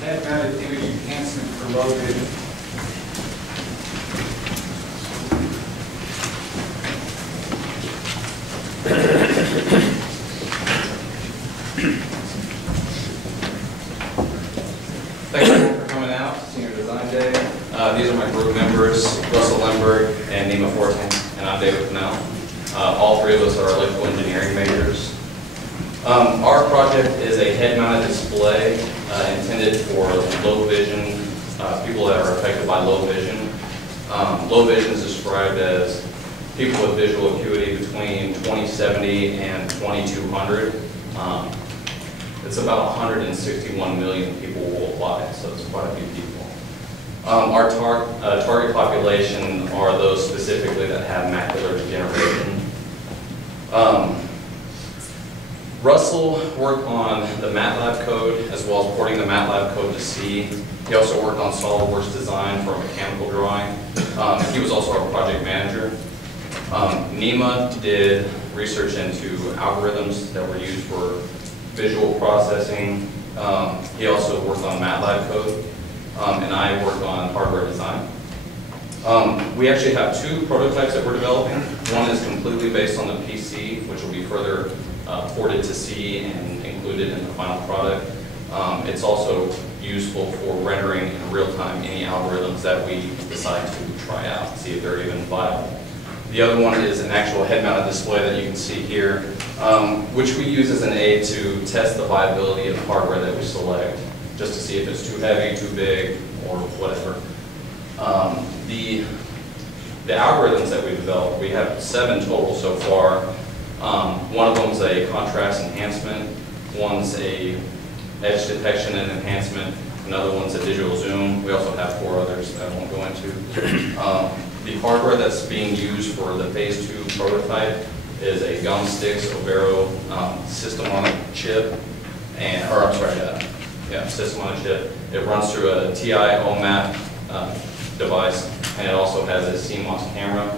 head-mounted image enhancement for low vision. Thanks everyone for coming out, Senior Design Day. These are my group members, Russell Lemberg and Nima Fortin, and I'm David Pennell. All three of us are electrical engineering majors. Our project is a head-mounted display intended for low vision, people that are affected by low vision. Low vision is described as people with visual acuity between 20/70 and 2200. It's about 161 million people worldwide, so it's quite a few people. Our target population are those specifically that have macular degeneration. Russell worked on the MATLAB code as well as porting the MATLAB code to C. He also worked on SolidWorks design for mechanical drawing. He was also our project manager. Nima did research into algorithms that were used for visual processing. He also worked on MATLAB code, and I worked on hardware design. We actually have two prototypes that we're developing. One is completely based on the PC, which will be further ported to C and included in the final product. It's also useful for rendering in real time any algorithms that we decide to try out, see if they're even viable. The other one is an actual head-mounted display that you can see here, which we use as an aid to test the viability of the hardware that we select, just to see if it's too heavy, too big, or whatever. The algorithms that we developed, we have 7 total so far. One of them is a contrast enhancement, one's a edge detection and enhancement, another one's a digital zoom. We also have 4 others that I won't go into. The hardware that's being used for the phase 2 prototype is a Gum Sticks Overo system on a chip, system on a chip. It runs through a TI OMAP device, and it also has a CMOS camera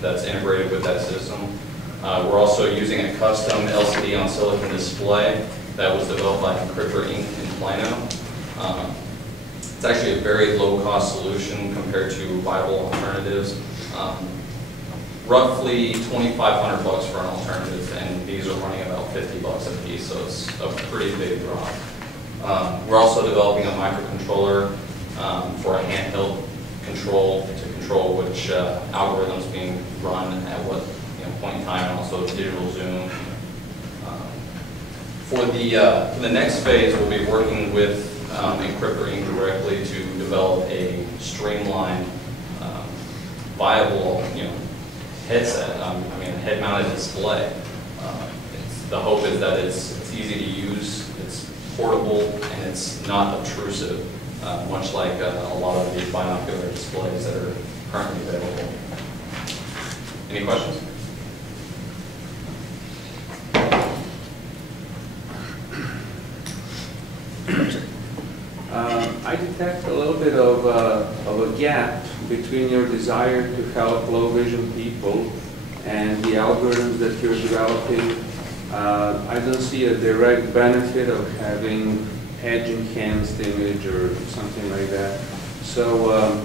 that's integrated with that system. We're also using a custom LCD on silicon display that was developed by Encryptor Inc. in Plano. It's actually a very low-cost solution compared to viable alternatives. Roughly $2,500 for an alternative, and these are running about $50 a piece, so it's a pretty big drop. We're also developing a microcontroller for a handheld control to control which algorithms being run at what point in time, and also digital zoom. For the next phase, we'll be working with Encryptor Inc. directly to develop a streamlined, viable, headset. A head-mounted display. The hope is that it's easy to use, it's portable, and it's not obtrusive, much like a lot of the binocular displays that are currently available. Any questions? I detect a little bit of a gap between your desire to help low vision people and the algorithms that you're developing. I don't see a direct benefit of having edge enhanced image or something like that. So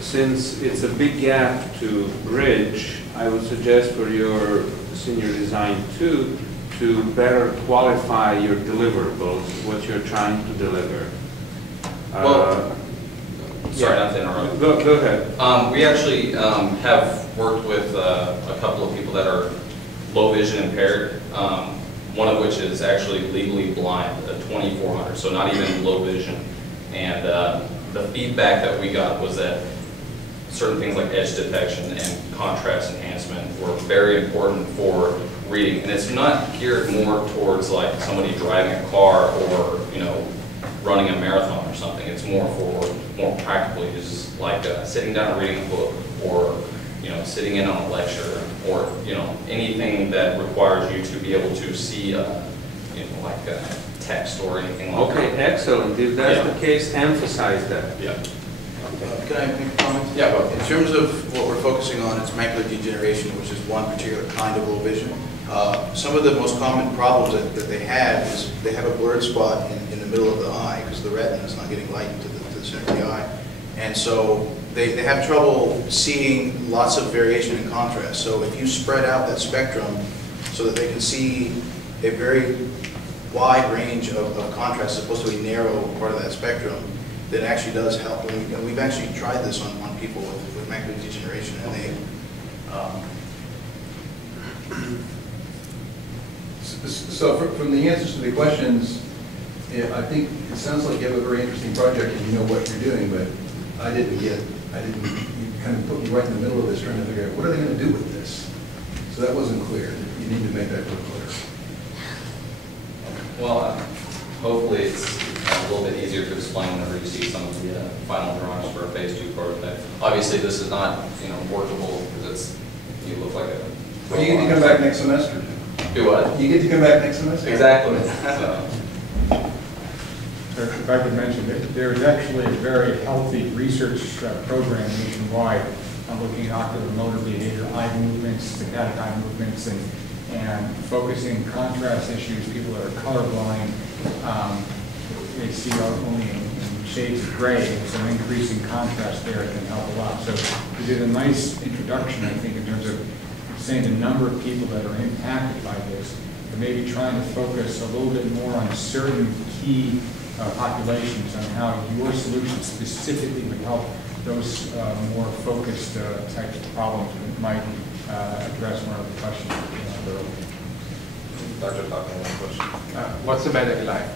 since it's a big gap to bridge, I would suggest for your senior design 2 to better qualify your deliverables, what you're trying to deliver. Sorry not to interrupt. Go ahead. We actually have worked with a couple of people that are low vision impaired, one of which is actually legally blind, 2400, so not even low vision. And the feedback that we got was that certain things like edge detection and contrast enhancement were very important for reading. And it's not geared more towards like somebody driving a car or running a marathon or something. It's more for more practical uses, like sitting down and reading a book, or sitting in on a lecture, or anything that requires you to be able to see like text or anything like that. Okay, excellent. If that's the case, emphasize that. Yeah. Can I make a comment? Yeah, go ahead. In terms of what we're focusing on, it's macular degeneration, which is one particular kind of low vision. Some of the most common problems that they have is they have a blurred spot in the the middle of the eye because the retina is not getting light to the center of the eye. And so they have trouble seeing lots of variation in contrast. So if you spread out that spectrum so that they can see a very wide range of contrast as opposed to a narrow part of that spectrum, that actually does help. And we've actually tried this on people with macular degeneration, and they So from the answers to the questions, I think it sounds like you have a very interesting project and you know what you're doing, but you kind of put me right in the middle of this trying to figure out what are they going to do with this? So that wasn't clear. You need to make that real clear. Well, hopefully it's a little bit easier to explain whenever you see some of the final drawings for a phase 2 prototype. Obviously, this is not, workable because you look like a. Well, you get to come back next semester. Do what? You get to come back next semester. Exactly. So if I could mention that there is actually a very healthy research program nationwide on looking at ocular motor behavior, eye movements, saccadic eye movements, and focusing contrast issues. People that are colorblind, they see only in shades of gray, so increasing contrast there can help a lot. So we did a nice introduction, I think, in terms of saying the number of people that are impacted by this, and maybe trying to focus a little bit more on certain key populations on how your solution specifically would help those more focused types of problems that might address one of the questions earlier. Dr. Talking, one question. What's the battery life?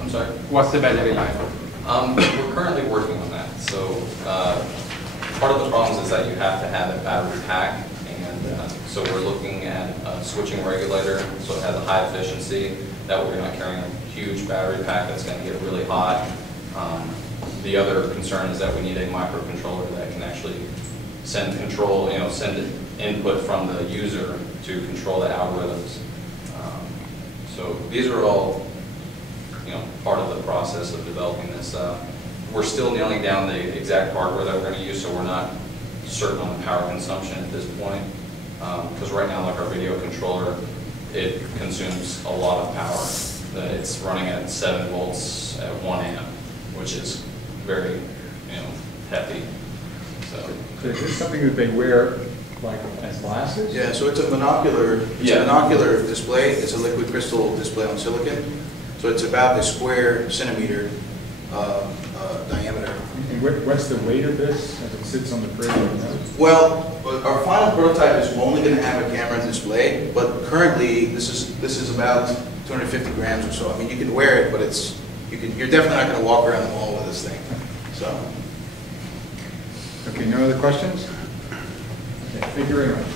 I'm sorry? What's the battery life? We're currently working on that. So part of the problems is that you have to have a battery pack, and so we're looking at a switching regulator so it has a high efficiency. That way you're not carrying a huge battery pack that's going to get really hot. The other concern is that we need a microcontroller that can actually send control, send input from the user to control the algorithms. So these are all, part of the process of developing this. We're still nailing down the exact hardware that we're going to use, so we're not certain on the power consumption at this point. Because right now, like our video controller, it consumes a lot of power. It's running at 7 volts at 1 amp, which is very, hefty. So is this something that they wear like as glasses? Yeah, so it's a monocular. It's a monocular display. It's a liquid crystal display on silicon. So it's about a square centimeter diameter. And what's the weight of this as it sits on the fridge? Well, our final prototype is only going to have a camera and display, but currently this is about 250 grams or so. I mean, you can wear it, but you're definitely not going to walk around the mall with this thing. So. Okay, no other questions? Okay, thank you very much.